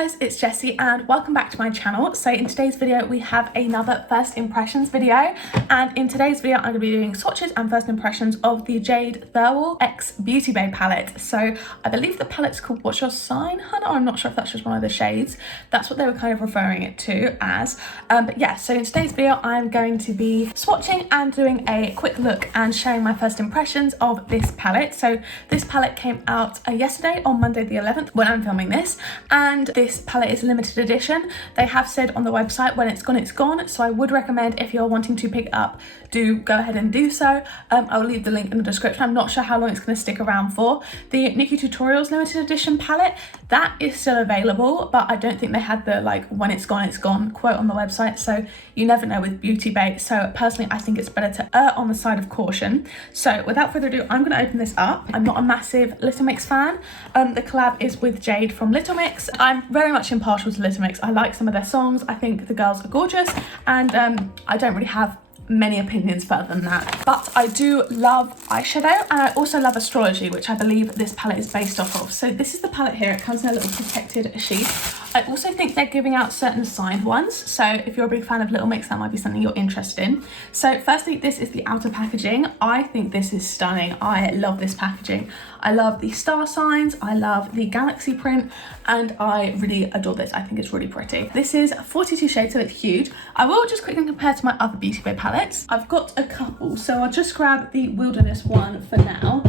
guys, it's Jessie and welcome back to my channel. So in today's video we have another first impressions video, and in today's video I'm going to be doing swatches and first impressions of the Jade Thirlwall X Beauty Bay palette. So I believe the palette's called What's Your Sign, Hannah? I'm not sure if that's just one of the shades. That's what they were kind of referring it to as. But yeah, so in today's video I'm going to be swatching and doing a quick look and sharing my first impressions of this palette. So this palette came out yesterday on Monday the 11th when I'm filming this, and this palette is limited edition. They have said on the website when it's gone, so I would recommend if you're wanting to pick it up, do go ahead and do so. I'll leave the link in the description. I'm not sure how long it's going to stick around for. The Nikki Tutorials limited edition palette, that is still available, but I don't think they had the like when it's gone quote on the website, so you never know with Beauty Bay. So personally I think it's better to err on the side of caution. So without further ado, I'm going to open this up. I'm not a massive Little Mix fan. The collab is with Jade from Little Mix. I'm very much impartial to Little Mix. I like some of their songs. I think the girls are gorgeous, and I don't really have many opinions further than that. But I do love eyeshadow, and I also love astrology, which I believe this palette is based off of. So this is the palette here. It comes in a little protected sheath. I also think they're giving out certain signed ones, so if you're a big fan of Little Mix, that might be something you're interested in. So firstly, this is the outer packaging. I think this is stunning. I love this packaging. I love the star signs, I love the galaxy print, and I really adore this. I think it's really pretty. This is 42 shades, so it's huge. I will just quickly compare to my other Beauty Bay palettes. I've got a couple, so I'll just grab the Wilderness one for now.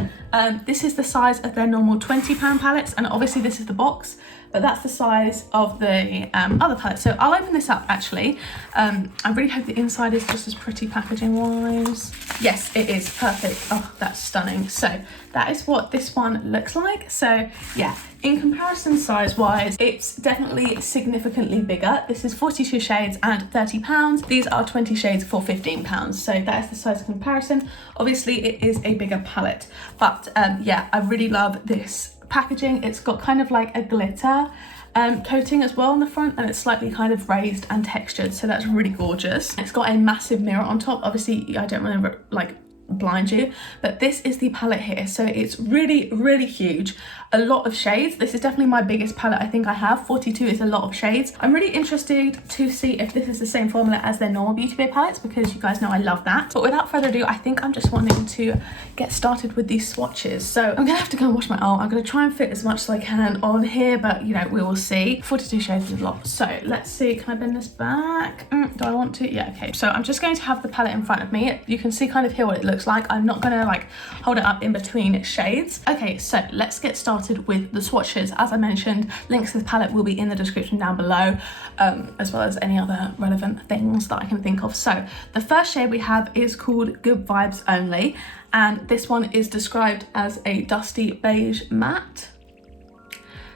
This is the size of their normal £20 palettes, and obviously this is the box, but that's the size of the other palette. So I'll open this up actually. I really hope the inside is just as pretty packaging wise. Yes, it is perfect. Oh, that's stunning. So that is what this one looks like. So yeah, in comparison size wise, it's definitely significantly bigger. This is 42 shades and £30. These are 20 shades for £15. So that is the size of comparison. Obviously it is a bigger palette, but yeah, I really love this packaging. It's got kind of like a glitter coating as well on the front, and it's slightly kind of raised and textured, so that's really gorgeous. It's got a massive mirror on top. Obviously I don't want to like blind you, but this is the palette here, so it's really huge. A lot of shades. This is definitely my biggest palette I think I have. 42 is a lot of shades. I'm really interested to see if this is the same formula as their normal Beauty Bay palettes, because you guys know I love that. But without further ado, I think I'm just wanting to get started with these swatches. So I'm gonna have to go and wash my arm. I'm gonna try and fit as much as I can on here, but you know, we will see. 42 shades is a lot. So let's see, can I bend this back? Do I want to? Yeah, okay. So I'm just going to have the palette in front of me. You can see kind of here what it looks like. I'm not gonna like hold it up in between shades. Okay, so let's get started with the swatches. As I mentioned, links to the palette will be in the description down below, as well as any other relevant things that I can think of. So the first shade we have is called Good Vibes Only, and this one is described as a dusty beige matte.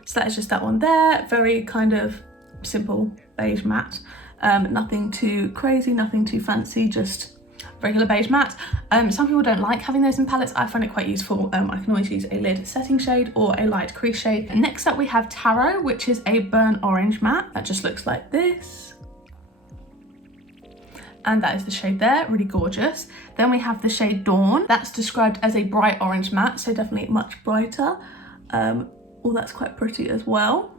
So that is just that one there. Very kind of simple beige matte. Nothing too crazy, nothing too fancy, just regular beige matte. Some people don't like having those in palettes. I find it quite useful. I can always use a lid setting shade or a light crease shade. And next up we have Taro, which is a burnt orange matte that just looks like this, and that is the shade there, really gorgeous. Then we have the shade Dawn. That's described as a bright orange matte, so definitely much brighter. Oh, that's quite pretty as well.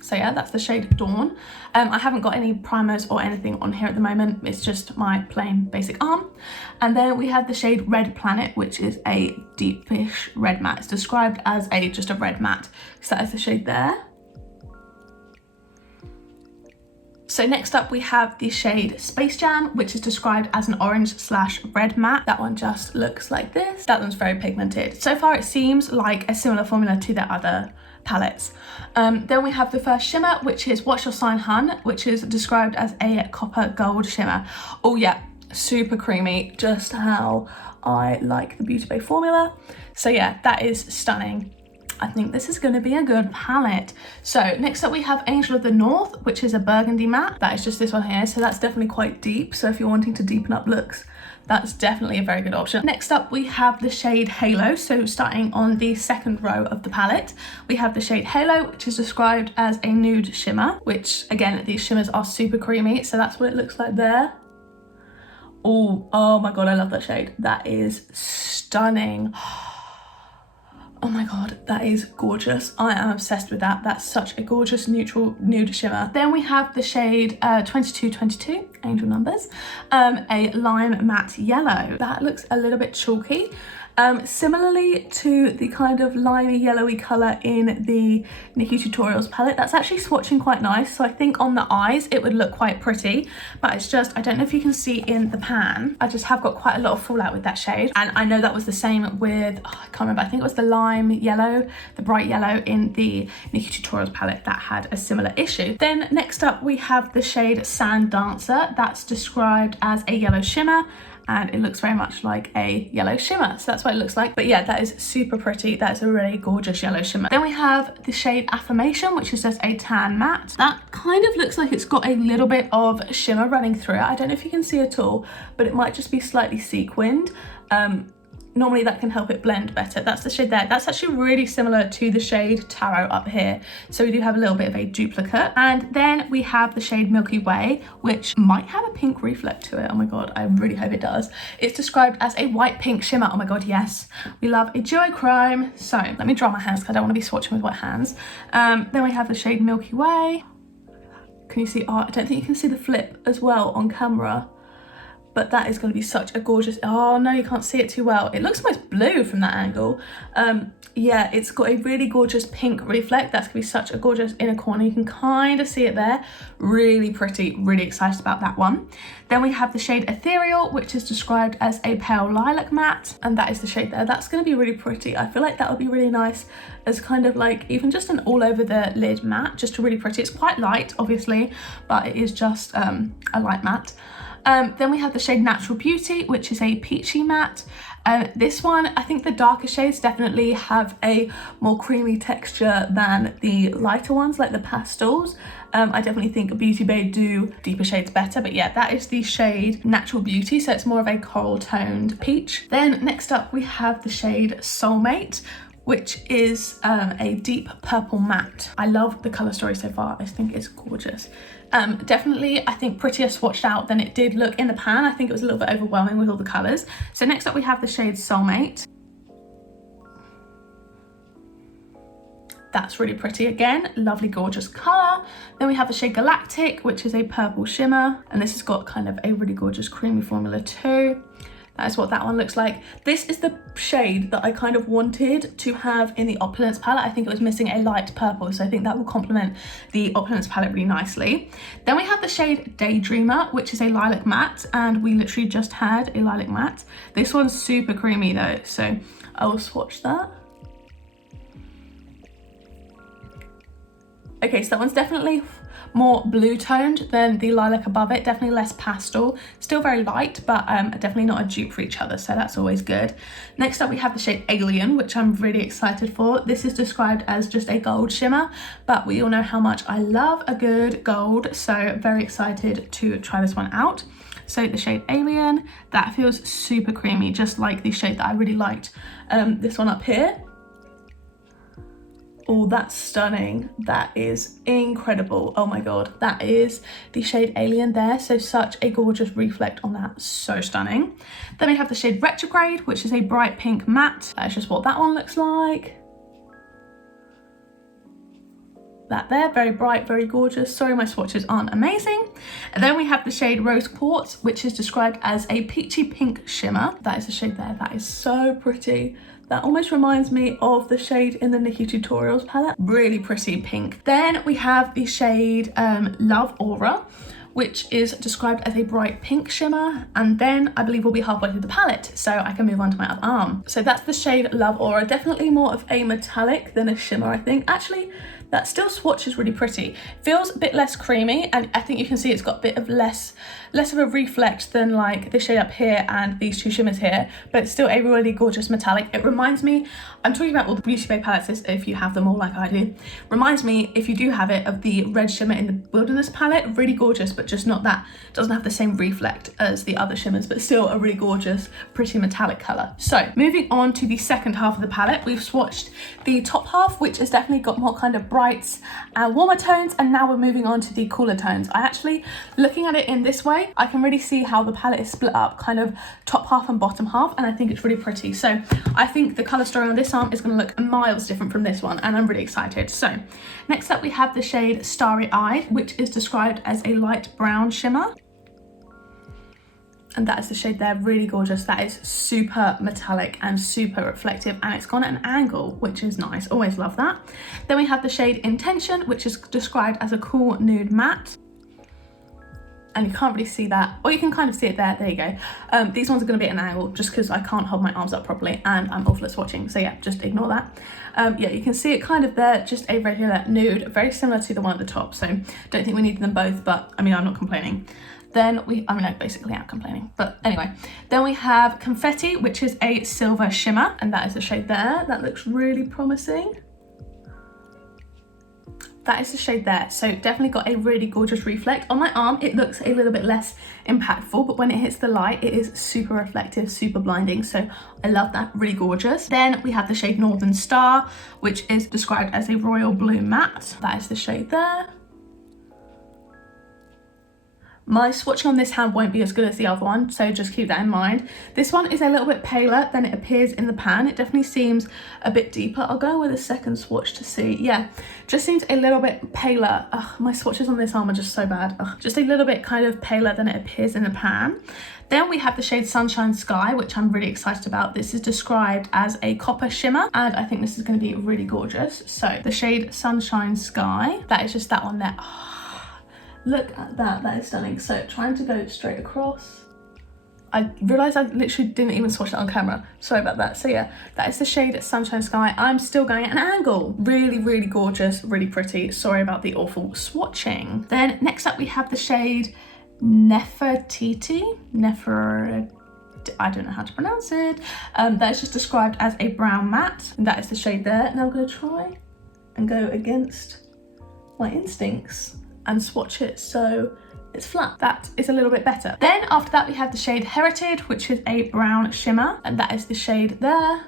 So yeah, that's the shade Dawn. I haven't got any primers or anything on here at the moment. It's just my plain basic arm. And then we have the shade Red Planet, which is a deepish red matte. It's described as just a red matte. So that is the shade there. So next up we have the shade Space Jam, which is described as an orange/red matte. That one just looks like this. That one's very pigmented. So far it seems like a similar formula to their other palettes. Then we have the first shimmer, which is What's Your Sign, Hun, which is described as a copper gold shimmer. Oh yeah, super creamy, just how I like the Beauty Bay formula. So yeah, that is stunning. I think this is going to be a good palette. So next up we have Angel of the North, which is a burgundy matte. That is just this one here, so that's definitely quite deep. So if you're wanting to deepen up looks, that's definitely a very good option. Next up we have the shade Halo. So starting on the second row of the palette, we have the shade Halo, which is described as a nude shimmer, which again, these shimmers are super creamy. So that's what it looks like there. Oh my God, I love that shade. That is stunning. Oh my god, that is gorgeous. I am obsessed with that. That's such a gorgeous neutral nude shimmer. Then we have the shade 2222, angel numbers, a lime matte yellow. That looks a little bit chalky. Similarly to the kind of limey yellowy colour in the Nikki Tutorials palette, that's actually swatching quite nice. So I think on the eyes it would look quite pretty, but it's just, I don't know if you can see in the pan, I just have got quite a lot of fallout with that shade. And I know that was the same with, I can't remember, I think it was the lime yellow, the bright yellow in the Nikki Tutorials palette that had a similar issue. Then next up we have the shade Sand Dancer. That's described as a yellow shimmer, and it looks very much like a yellow shimmer, so that's what it looks like. But yeah, that is super pretty. That is a really gorgeous yellow shimmer. Then we have the shade Affirmation, which is just a tan matte. That kind of looks like it's got a little bit of shimmer running through it. I don't know if you can see at all, but it might just be slightly sequined. Normally that can help it blend better. That's the shade there. That's actually really similar to the shade Tarot up here. So we do have a little bit of a duplicate. And then we have the shade Milky Way, which might have a pink reflect to it. Oh my God, I really hope it does. It's described as a white pink shimmer. Oh my God, yes. We love a duochrome. So let me dry my hands because I don't want to be swatching with wet hands. Then we have the shade Milky Way. Can you see? Oh, I don't think you can see the flip as well on camera. But that is going to be such a gorgeous, oh no, you can't see it too well. It looks almost blue from that angle. Yeah, it's got a really gorgeous pink reflect. That's going to be such a gorgeous inner corner. You can kind of see it there. Really pretty, really excited about that one. Then we have the shade Ethereal, which is described as a pale lilac matte. And that is the shade there. That's going to be really pretty. I feel like that would be really nice as kind of like even just an all over the lid matte, just a really pretty. It's quite light, obviously, but it is just a light matte. Then we have the shade Natural Beauty, which is a peachy matte. This one, I think the darker shades definitely have a more creamy texture than the lighter ones, like the pastels. I definitely think Beauty Bay do deeper shades better, but yeah, that is the shade Natural Beauty, so it's more of a coral toned peach. Then next up we have the shade Soulmate, which is a deep purple matte. I love the colour story so far. I think it's gorgeous. Definitely, I think prettier swatched out than it did look in the pan. I think it was a little bit overwhelming with all the colours. So next up we have the shade Soulmate. That's really pretty again, lovely gorgeous colour. Then we have the shade Galactic, which is a purple shimmer, and this has got kind of a really gorgeous creamy formula too. That is what that one looks like. This is the shade that I kind of wanted to have in the Opulence palette. I think it was missing a light purple, so I think that will complement the Opulence palette really nicely. Then we have the shade Daydreamer, which is a lilac matte, and we literally just had a lilac matte. This one's super creamy though, so I will swatch that. Okay, so that one's definitely more blue toned than the lilac above it, definitely less pastel, still very light, but definitely not a dupe for each other, so that's always good. Next up we have the shade Alien, which I'm really excited for. This is described as just a gold shimmer, but we all know how much I love a good gold, so very excited to try this one out. So the shade Alien, that feels super creamy, just like the shade that I really liked, this one up here. Oh, that's stunning. That is incredible. Oh my God, that is the shade Alien there. So such a gorgeous reflect on that, so stunning. Then we have the shade Retrograde, which is a bright pink matte. That's just what that one looks like. That there, very bright, very gorgeous. Sorry, my swatches aren't amazing. And then we have the shade Rose Quartz, which is described as a peachy pink shimmer. That is the shade there. That is so pretty. That almost reminds me of the shade in the Nikki Tutorials palette. Really pretty pink. Then we have the shade Love Aura, which is described as a bright pink shimmer. And then I believe we'll be halfway through the palette, so I can move on to my other arm. So that's the shade Love Aura. Definitely more of a metallic than a shimmer, I think. Actually, that still swatches really pretty. Feels a bit less creamy, and I think you can see it's got a bit of less of a reflect than like the shade up here and these two shimmers here, but it's still a really gorgeous metallic. It reminds me, I'm talking about all the Beauty Bay palettes if you have them all like I do. Reminds me, if you do have it, of the red shimmer in the Wilderness palette. Really gorgeous, but just not that, doesn't have the same reflect as the other shimmers, but still a really gorgeous, pretty metallic color. So moving on to the second half of the palette, we've swatched the top half, which has definitely got more kind of bright brights and warmer tones, and now we're moving on to the cooler tones. I actually, looking at it in this way, I can really see how the palette is split up, kind of top half and bottom half, and I think it's really pretty. So I think the colour story on this arm is going to look miles different from this one, and I'm really excited. So next up we have the shade Starry Eyed, which is described as a light brown shimmer. And that is the shade there, really gorgeous. That is super metallic and super reflective, and it's gone at an angle, which is nice, always love that. Then we have the shade Intention, which is described as a cool nude matte. And you can't really see that, or you can kind of see it there, there you go. These ones are gonna be at an angle just because I can't hold my arms up properly and I'm awful at swatching, so yeah, just ignore that. Yeah, you can see it kind of there, just a regular nude, very similar to the one at the top, so don't think we need them both, but I mean, I'm not complaining. Then I basically am complaining, but anyway. Then we have Confetti, which is a silver shimmer, and that is the shade there. That looks really promising. That is the shade there. So definitely got a really gorgeous reflect. On my arm, it looks a little bit less impactful, but when it hits the light, it is super reflective, super blinding. So I love that, really gorgeous. Then we have the shade Northern Star, which is described as a royal blue matte. That is the shade there. My swatching on this hand won't be as good as the other one, so just keep that in mind. This one is a little bit paler than it appears in the pan. It definitely seems a bit deeper. I'll go with a second swatch to see. Yeah, just seems a little bit paler. Ugh, my swatches on this arm are just so bad. Ugh, just a little bit kind of paler than it appears in the pan. Then we have the shade Sunshine Sky, which I'm really excited about. This is described as a copper shimmer, and I think this is going to be really gorgeous. So the shade Sunshine Sky, that is just that one there. Oh, look at that, that is stunning. So trying to go straight across. I realised I literally didn't even swatch that on camera. Sorry about that. So yeah, that is the shade Sunshine Sky. I'm still going at an angle. Really, really gorgeous, really pretty. Sorry about the awful swatching. Then next up we have the shade Nefertiti. I don't know how to pronounce it. That is just described as a brown matte. And that is the shade there. Now I'm going to try and go against my instincts and swatch it so it's flat. That is a little bit better. Then after that we have the shade Heritage, which is a brown shimmer, and that is the shade there.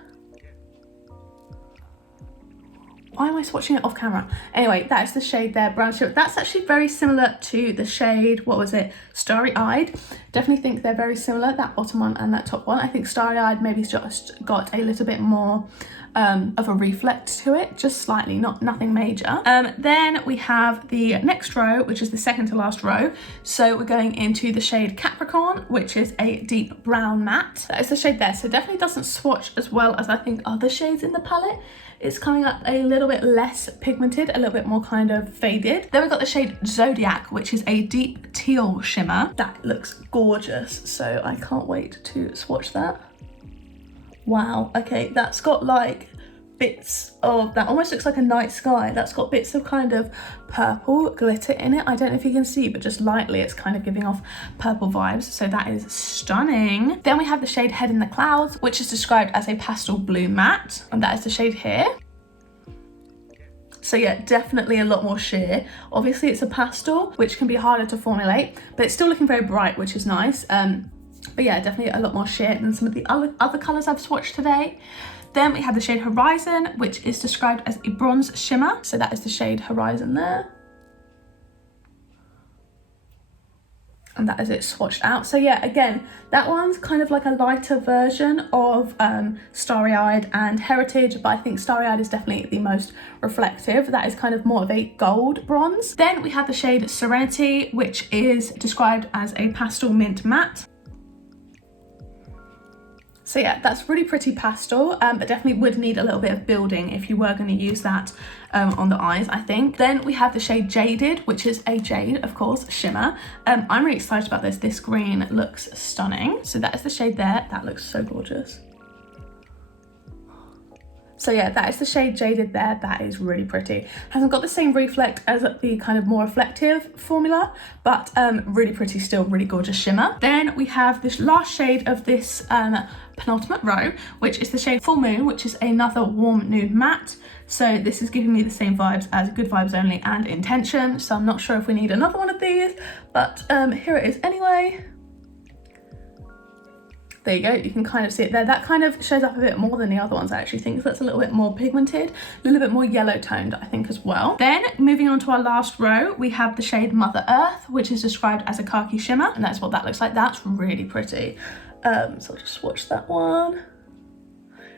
Why am I swatching it off camera? Anyway, that is the shade there, brown shimmer. That's actually very similar to the shade, what was it? Starry Eyed. Definitely think they're very similar, that bottom one and that top one. I think Starry Eyed maybe just got a little bit more of a reflect to it, just slightly, nothing major. Then we have the next row, which is the second to last row. So we're going into the shade Capricorn, which is a deep brown matte. That is the shade there. So definitely doesn't swatch as well as I think other shades in the palette. It's coming up a little bit less pigmented, a little bit more kind of faded. Then we've got the shade Zodiac, which is a deep teal shimmer. That looks gorgeous, so I can't wait to swatch that. Wow, okay, that's got like bits of, that almost looks like a night sky. That's got bits of kind of purple glitter in it. I don't know if you can see, but just lightly it's kind of giving off purple vibes, so that is stunning. Then we have the shade Head in the Clouds, which is described as a pastel blue matte, and that is the shade here. So yeah, definitely a lot more sheer. Obviously it's a pastel, which can be harder to formulate, but it's still looking very bright, which is nice. But yeah, definitely a lot more sheer than some of the other colours I've swatched today. Then we have the shade Horizon, which is described as a bronze shimmer. So that is the shade Horizon there. And that is it swatched out. So yeah, again, that one's kind of like a lighter version of Starry Eyed and Heritage, but I think Starry Eyed is definitely the most reflective. That is kind of more of a gold bronze. Then we have the shade Serenity, which is described as a pastel mint matte. So yeah, that's really pretty pastel, but definitely would need a little bit of building if you were going to use that on the eyes, I think. Then we have the shade Jaded, which is a jade, of course, shimmer. I'm really excited about this. This green looks stunning. So that is the shade there. That looks so gorgeous. So yeah, that is the shade Jaded there. That is really pretty. Hasn't got the same reflect as the kind of more reflective formula, but really pretty still, really gorgeous shimmer. Then we have this last shade of this penultimate row, which is the shade Full Moon, which is another warm nude matte. So this is giving me the same vibes as Good Vibes Only and Intention. So I'm not sure if we need another one of these, but here it is anyway. There you go, you can kind of see it there. That kind of shows up a bit more than the other ones. I actually think that's a little bit more pigmented, a little bit more yellow toned, I think, as well. Then moving on to our last row, we have the shade Mother Earth, which is described as a khaki shimmer, and that's what that looks like. That's really pretty. So I'll just swatch that one.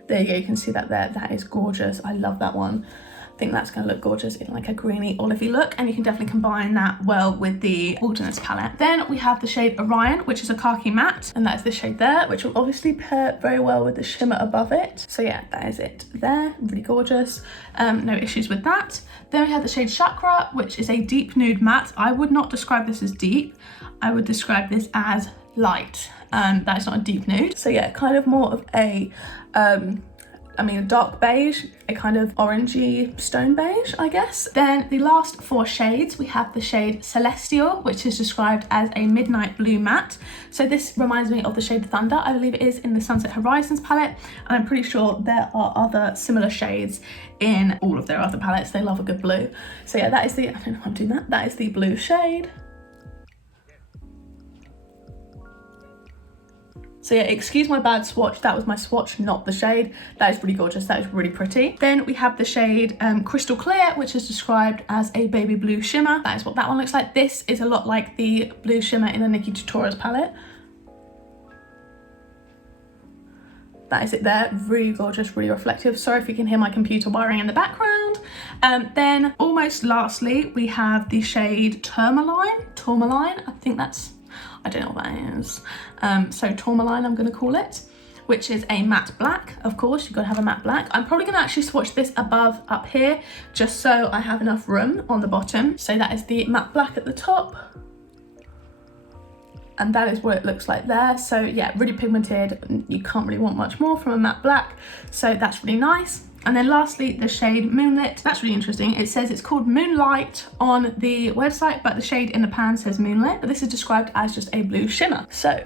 There you go, you can see that there. That is gorgeous. I love that one. I think that's going to look gorgeous in like a greeny olivey look, and you can definitely combine that well with the Wilderness palette. Then we have the shade Orion, which is a khaki matte, and that's the shade there, which will obviously pair very well with the shimmer above it. So yeah, that is it there, really gorgeous. No issues with that. Then we have the shade Chakra, which is a deep nude matte. I would not describe this as deep. I would describe this as light. That is not a deep nude. So yeah, kind of more of a a dark beige, a kind of orangey stone beige, I guess. Then the last 4 shades, we have the shade Celestial, which is described as a midnight blue matte. So this reminds me of the shade Thunder, I believe it is in the Sunset Horizons palette. And I'm pretty sure there are other similar shades in all of their other palettes. They love a good blue. So yeah, that is the, I don't know if I'm doing that. That is the blue shade. So yeah, excuse my bad swatch, that was my swatch, not the shade. That is really gorgeous, that is really pretty. Then we have the shade Crystal Clear, which is described as a baby blue shimmer. That is what that one looks like. This is a lot like the blue shimmer in the Nikki Tutorials palette. That is it there, really gorgeous, really reflective. Sorry if you can hear my computer wiring in the background. Then almost lastly, we have the shade Tourmaline, I think that's, I don't know what that is. So Tourmaline, I'm gonna call it, which is a matte black. Of course, you've got to have a matte black. I'm probably gonna actually swatch this above up here, just so I have enough room on the bottom. So that is the matte black at the top. And that is what it looks like there. So yeah, really pigmented. You can't really want much more from a matte black. So that's really nice. And then lastly, the shade Moonlit. That's really interesting. It says it's called Moonlight on the website, but the shade in the pan says Moonlit. But this is described as just a blue shimmer. So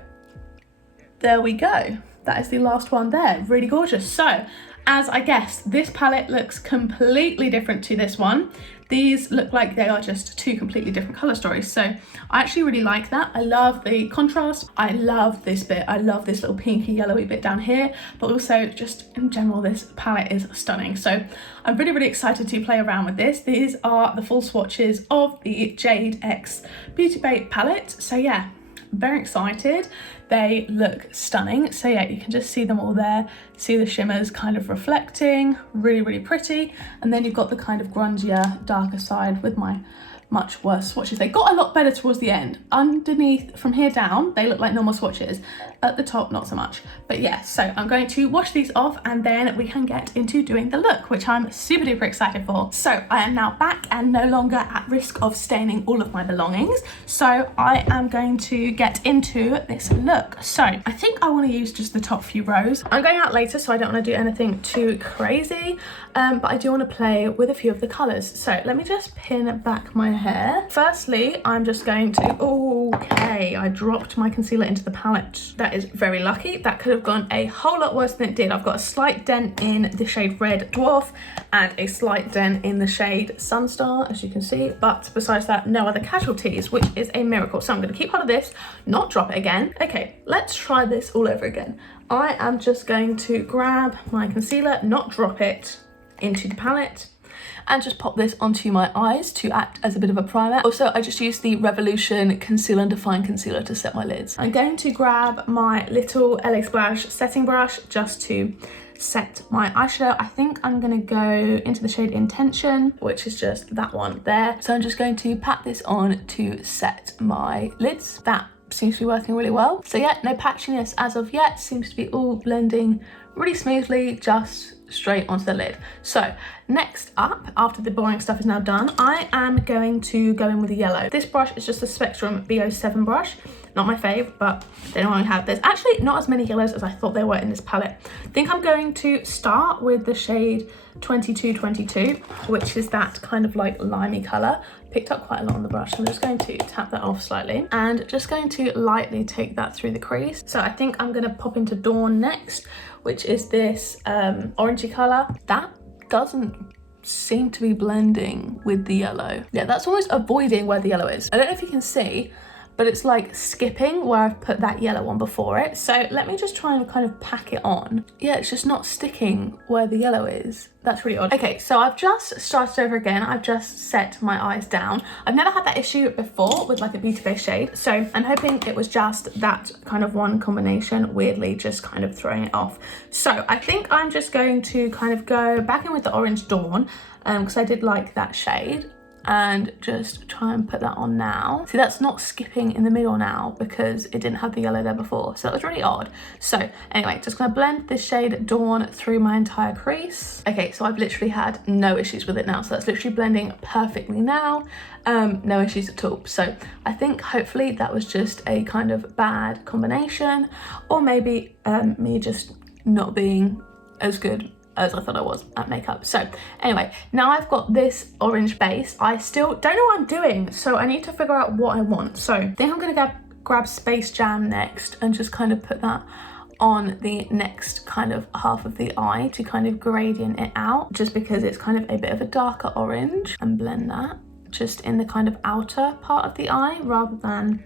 there we go. That is the last one there. Really gorgeous. So as I guessed, this palette looks completely different to this one. These look like they are just 2 completely different color stories. So I actually really like that. I love the contrast. I love this bit. I love this little pinky yellowy bit down here, but also just in general, this palette is stunning. So I'm really, really excited to play around with this. These are the full swatches of the Jade X Beauty Bay palette. So yeah, very excited. They look stunning. So yeah, you can just see them all there. See the shimmers kind of reflecting, really, really pretty. And then you've got the kind of grungier, darker side with my much worse swatches. They got a lot better towards the end. Underneath, from here down, they look like normal swatches. At the top, not so much. But yeah, so I'm going to wash these off and then we can get into doing the look, which I'm super duper excited for. So I am now back and no longer at risk of staining all of my belongings. So I am going to get into this look. So I think I want to use just the top few rows. I'm going out later, so I don't want to do anything too crazy. But I do want to play with a few of the colours. So let me just pin back my hair. Firstly, I'm just going to, okay, I dropped my concealer into the palette. That is very lucky. That could have gone a whole lot worse than it did. I've got a slight dent in the shade Red Dwarf and a slight dent in the shade Sunstar, as you can see. But besides that, no other casualties, which is a miracle. So I'm going to keep hold of this, not drop it again. Okay, let's try this all over again. I am just going to grab my concealer, not drop it, into the palette and just pop this onto my eyes to act as a bit of a primer. Also, I just used the Revolution Conceal and Define Concealer to set my lids. I'm going to grab my little LA Splash setting brush just to set my eyeshadow. I think I'm gonna go into the shade Intention, which is just that one there. So I'm just going to pat this on to set my lids. That seems to be working really well. So yeah, no patchiness as of yet. Seems to be all blending really smoothly, just straight onto the lid. So next up, after the boring stuff is now done, I am going to go in with a yellow. This brush is just a Spectrum B07 brush. Not my fave, but they don't only have, there's actually not as many yellows as I thought there were in this palette. I think I'm going to start with the shade 2222, which is that kind of like limey color. Picked up quite a lot on the brush. I'm just going to tap that off slightly and just going to lightly take that through the crease. So I think I'm gonna pop into Dawn next, which is this orangey color. That doesn't seem to be blending with the yellow. Yeah, that's almost avoiding where the yellow is. I don't know if you can see, but but it's like skipping where I've put that yellow on before it. So let me just try and kind of pack it on. Yeah, it's just not sticking where the yellow is. That's really odd. Okay, so I've just started over again. I've just set my eyes down. I've never had that issue before with like a BEAUTYBAY shade, so I'm hoping it was just that kind of one combination, weirdly just kind of throwing it off. So I think I'm just going to kind of go back in with the Orange Dawn, because I did like that shade, and just try and put that on now. See, that's not skipping in the middle now because it didn't have the yellow there before, so that was really odd. So anyway, just gonna blend this shade Dawn through my entire crease. Okay, so I've literally had no issues with it now, so that's literally blending perfectly now. No issues at all. So I think hopefully that was just a kind of bad combination, or maybe me just not being as good as I thought I was at makeup. So anyway, now I've got this orange base. I still don't know what I'm doing, so I need to figure out what I want. So I think I'm gonna grab Space Jam next and just kind of put that on the next kind of half of the eye to kind of gradient it out, just because it's kind of a bit of a darker orange, and blend that just in the kind of outer part of the eye rather than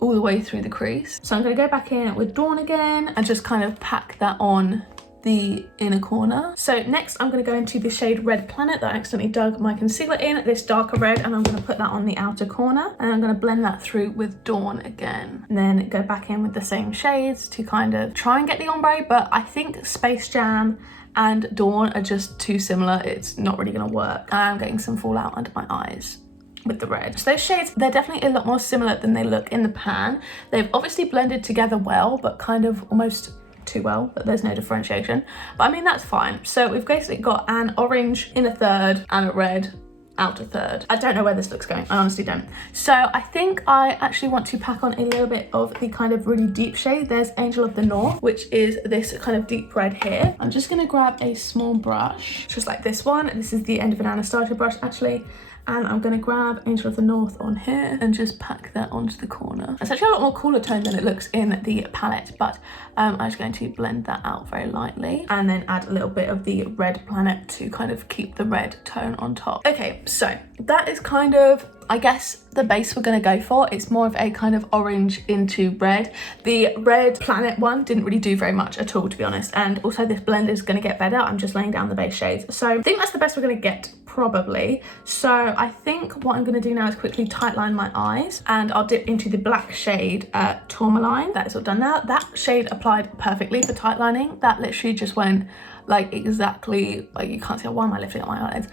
all the way through the crease. So I'm gonna go back in with Dawn again and just kind of pack that on the inner corner. So next I'm going to go into the shade Red Planet that I accidentally dug my concealer in, this darker red, and I'm going to put that on the outer corner, and I'm going to blend that through with Dawn again, and then go back in with the same shades to kind of try and get the ombre. But I think Space Jam and Dawn are just too similar. It's not really going to work. I'm getting some fallout under my eyes with the red. So those shades, they're definitely a lot more similar than they look in the pan. They've obviously blended together well, but kind of almost too well, but there's no differentiation. But I mean, that's fine. So we've basically got an orange inner third and a red outer third. I don't know where this looks going, I honestly don't. So I think I actually want to pack on a little bit of the kind of really deep shade. There's Angel of the North, which is this kind of deep red here. I'm just gonna grab a small brush, just like this one. This is the end of an Anastasia brush actually. And I'm going to grab Angel of the North on here and just pack that onto the corner. It's actually a lot more cooler tone than it looks in the palette, but I'm just going to blend that out very lightly and then add a little bit of the Red Planet to kind of keep the red tone on top. Okay, so that is kind of, I guess, the base we're going to go for. It's more of a kind of orange into red. The Red Planet one didn't really do very much at all, to be honest, and also this blend is going to get better. I'm just laying down the base shades, so I think that's the best we're going to get, probably. So I think what I'm going to do now is quickly tightline my eyes, and I'll dip into the black shade Tourmaline. That is all done now. That shade applied perfectly for tightlining. That literally just went like exactly, like you can't see, why am I lifting up my eyelids?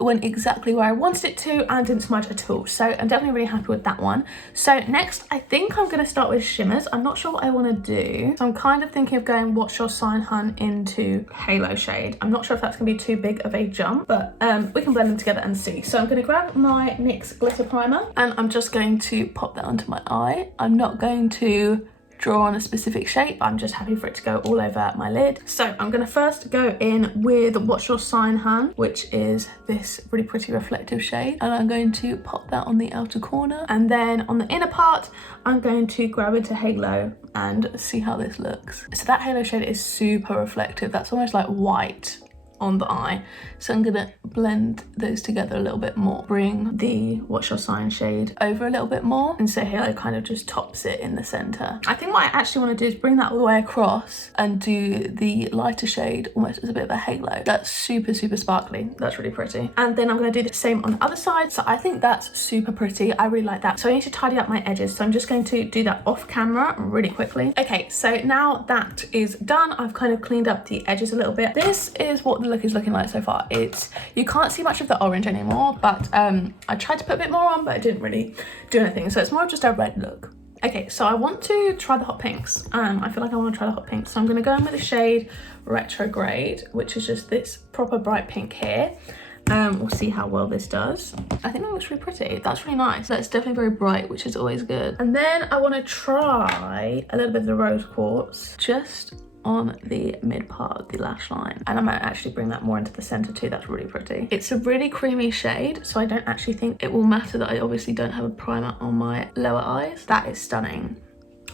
Went exactly where I wanted it to and didn't smudge at all. So I'm definitely really happy with that one. So next, I think I'm going to start with shimmers. I'm not sure what I want to do. So I'm kind of thinking of going What's Your Sign Hun into Halo shade. I'm not sure if that's going to be too big of a jump, but we can blend them together and see. So I'm going to grab my NYX glitter primer and I'm just going to pop that onto my eye. I'm not going to draw on a specific shape. I'm just happy for it to go all over my lid. So I'm going to first go in with What's Your Sign Hun, which is this really pretty reflective shade, and I'm going to pop that on the outer corner, and then on the inner part I'm going to grab into Halo and see how this looks. So that Halo shade is super reflective. That's almost like white on the eye, so I'm gonna blend those together a little bit more, bring the What's Your Sign shade over a little bit more, and so Halo kind of just tops it in the center. I think what I actually want to do is bring that all the way across and do the lighter shade almost as a bit of a halo. That's super sparkly. That's really pretty. And then I'm going to do the same on the other side. So I think that's super pretty. I really like that. So I need to tidy up my edges, so I'm just going to do that off camera really quickly. Okay, so now that is done, I've kind of cleaned up the edges a little bit. This is what the look is looking like so far. You can't see much of the orange anymore, but I tried to put a bit more on, but it didn't really do anything, so it's more of just a red look. Okay, so I want to try the hot pinks. I feel like I want to try the hot pinks, so I'm going to go in with the shade Retrograde, which is just this proper bright pink here. We'll see how well this does. I think that looks really pretty. That's really nice. That's definitely very bright, which is always good. And then I want to try a little bit of the rose quartz just on the mid part of the lash line, and I might actually bring that more into the center too. That's really pretty. It's a really creamy shade, so I don't actually think it will matter that I obviously don't have a primer on my lower eyes. That is stunning.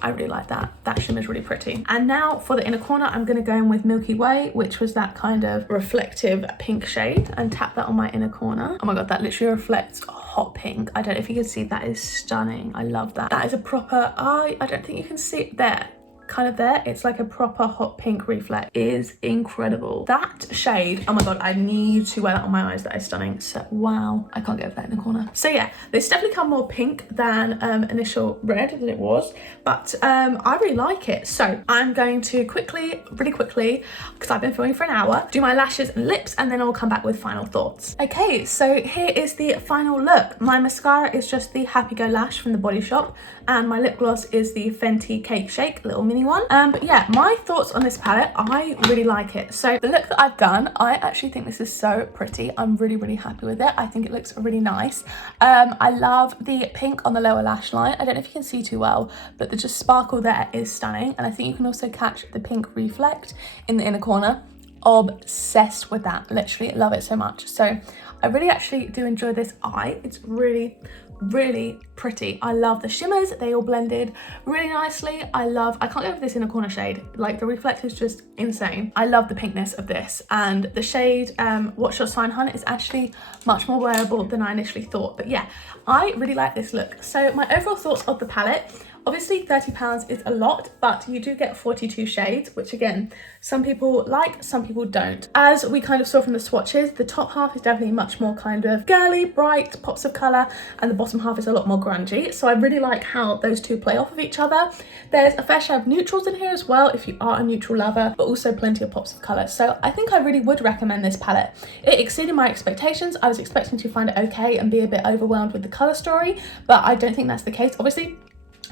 I really like that. That shimmer is really pretty. And now for the inner corner, I'm going to go in with Milky Way, which was that kind of reflective pink shade, and tap that on my inner corner. Oh my god, that literally reflects hot pink. I don't know if you can see, that is stunning. I love that. That is a proper, I don't think you can see it there. Kind of there, it's like a proper hot pink reflect. It is incredible. That shade, oh my god, I need to wear that on my eyes. That is stunning. So wow, I can't get over that in the corner. So yeah, this definitely come more pink than initial red than it was, but I really like it. So I'm going to really quickly, because I've been filming for an hour, do my lashes and lips, and then I'll come back with final thoughts. Okay, so here is the final look. My mascara is just the Happy Go Lash from the Body Shop, and my lip gloss is the Fenty Cake Shake little mini one. But yeah, my thoughts on this palette, I really like it. So the look that I've done, I actually think this is so pretty. I'm really happy with it. I think it looks really nice. I love the pink on the lower lash line. I don't know if you can see too well, but the just sparkle there is stunning, and I think you can also catch the pink reflect in the inner corner. Obsessed with that, literally love it so much. So I really actually do enjoy this eye. It's really pretty. I love the shimmers, they all blended really nicely. I can't go over this inner corner shade, like the reflect is just insane. I love the pinkness of this, and the shade What's Your Sign Hun is actually much more wearable than I initially thought. But yeah, I really like this look. So my overall thoughts of the palette, obviously £30 is a lot, but you do get 42 shades, which again, some people like, some people don't. As we kind of saw from the swatches, the top half is definitely much more kind of girly, bright, pops of colour, and the bottom half is a lot more grungy. So I really like how those two play off of each other. There's a fair share of neutrals in here as well, if you are a neutral lover, but also plenty of pops of colour. So I think I really would recommend this palette. It exceeded my expectations. I was expecting to find it okay and be a bit overwhelmed with the colour story, but I don't think that's the case. Obviously,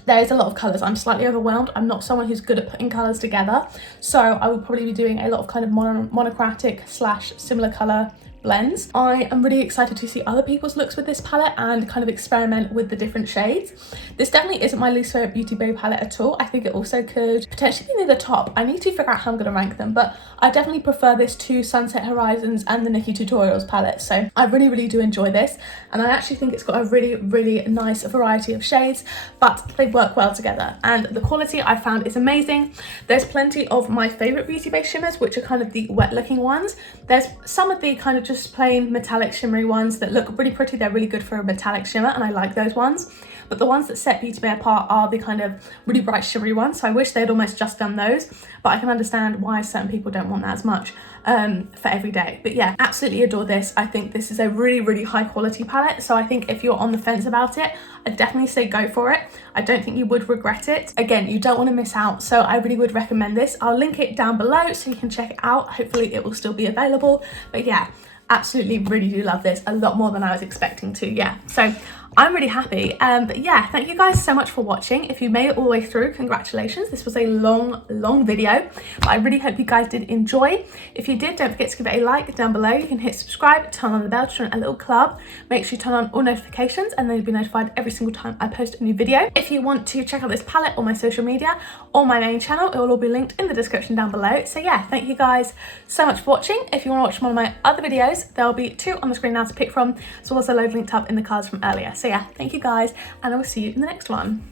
there is a lot of colours. I'm slightly overwhelmed. I'm not someone who's good at putting colours together, so I would probably be doing a lot of kind of monochromatic / similar colour blends. I am really excited to see other people's looks with this palette and kind of experiment with the different shades. This definitely isn't my least favourite Beauty Bay palette at all. I think it also could potentially be near the top. I need to figure out how I'm going to rank them, but I definitely prefer this to Sunset Horizons and the Nikki Tutorials palette. So I really do enjoy this, and I actually think it's got a really nice variety of shades, but they work well together, and the quality I found is amazing. There's plenty of my favourite Beauty Bay shimmers, which are kind of the wet looking ones. There's some of the kind of just plain metallic shimmery ones that look really pretty. They're really good for a metallic shimmer, and I like those ones. But the ones that set Beauty Bay apart are the kind of really bright shimmery ones, so I wish they'd almost just done those, but I can understand why certain people don't want that as much for every day. But yeah, absolutely adore this. I think this is a really high quality palette, so I think if you're on the fence about it, I'd definitely say go for it. I don't think you would regret it. Again, you don't want to miss out, so I really would recommend this. I'll link it down below so you can check it out. Hopefully it will still be available, but yeah, absolutely really do love this, a lot more than I was expecting to. Yeah, so I'm really happy. But yeah, thank you guys so much for watching. If you made it all the way through, congratulations. This was a long video, but I really hope you guys did enjoy. If you did, don't forget to give it a like down below. You can hit subscribe, turn on the bell to join a little club. Make sure you turn on all notifications, and then you'll be notified every single time I post a new video. If you want to check out this palette or my social media or my main channel, it will all be linked in the description down below. So yeah, thank you guys so much for watching. If you want to watch one of my other videos, there'll be 2 on the screen now to pick from, as well as a load linked up in the cards from earlier. So yeah, thank you guys, and I will see you in the next one.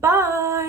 Bye!